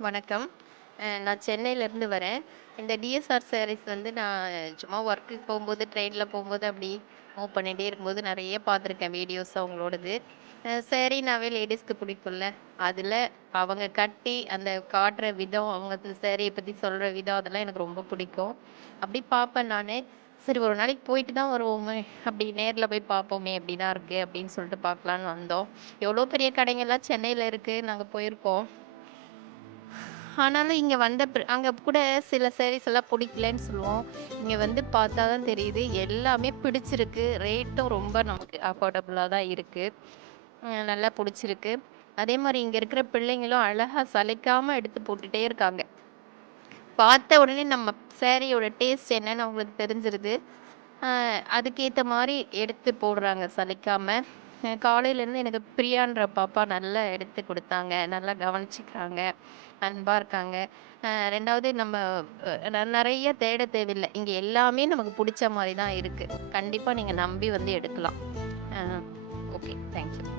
வணக்கம். நான் சென்னையிலேருந்து வரேன். இந்த டிஎஸ்ஆர் சாரீஸ் வந்து நான் சும்மா ஒர்க்குக்கு போம்போது, ட்ரெயின்ல போம்போது அப்படி மூவ் பண்ணிட்டே இருக்கும்போது நெறைய பார்த்துருக்கேன் வீடியோஸ் அவங்களோடது. சாரீனாவே லேடீஸ்க்கு பிடிக்கும்ல. அதில அவங்க கட்டி அந்த காட்டுற விதம், அவங்க அந்த சாரிய பத்தி சொல்ற விதம் அதெல்லாம் எனக்கு ரொம்ப பிடிக்கும். அப்படி பார்ப்பேன் நானு. சரி ஒரு நாளைக்கு போயிட்டு தான் வருவோமே, அப்படி நேர்ல போய் பார்ப்போமே எப்படிதான் இருக்கு அப்படின்னு சொல்லிட்டு பார்க்கலான்னு வந்தோம். எவ்வளோ பெரிய கடைங்கலாம் சென்னையில இருக்கு. நாங்க போயிருக்கோம். ஆனாலும் இங்க வந்த அங்க கூட சில சாரீஸ் எல்லாம் பிடிக்கலன்னு சொல்லுவோம். இங்க வந்து பார்த்தா தான் தெரியுது. எல்லாமே பிடிச்சிருக்கு. ரேட்டும் ரொம்ப நமக்கு அஃபோர்டபுளா தான் இருக்கு. நல்லா புடிச்சிருக்கு. அதே மாரி இங்க இருக்கிற பிள்ளைங்களும் அழகா சலிக்காம எடுத்து போட்டுட்டே இருக்காங்க. பார்த்த உடனே நம்ம சாரியோட டேஸ்ட் என்னன்னு அவங்களுக்கு தெரிஞ்சிருது. அ அதுக்கேத்த மாரி எடுத்து போடுறாங்க சலிக்காம. காலையிலேருந்து எனக்கு பிரியான்ற பாப்பா நல்லா எடுத்து குடுத்தாங்க. நல்லா கவனிச்சுக்கிறாங்க. அன்பா இருக்காங்க. 2வது நம்ம நெறைய தேட தேவையில்ல. இங்க எல்லாமே நமக்கு புடிச்ச மாரி தான் இருக்கு. கண்டிப்பா நீங்க நம்பி வந்து எடுக்கலாம். அ ஓகே. Thank you.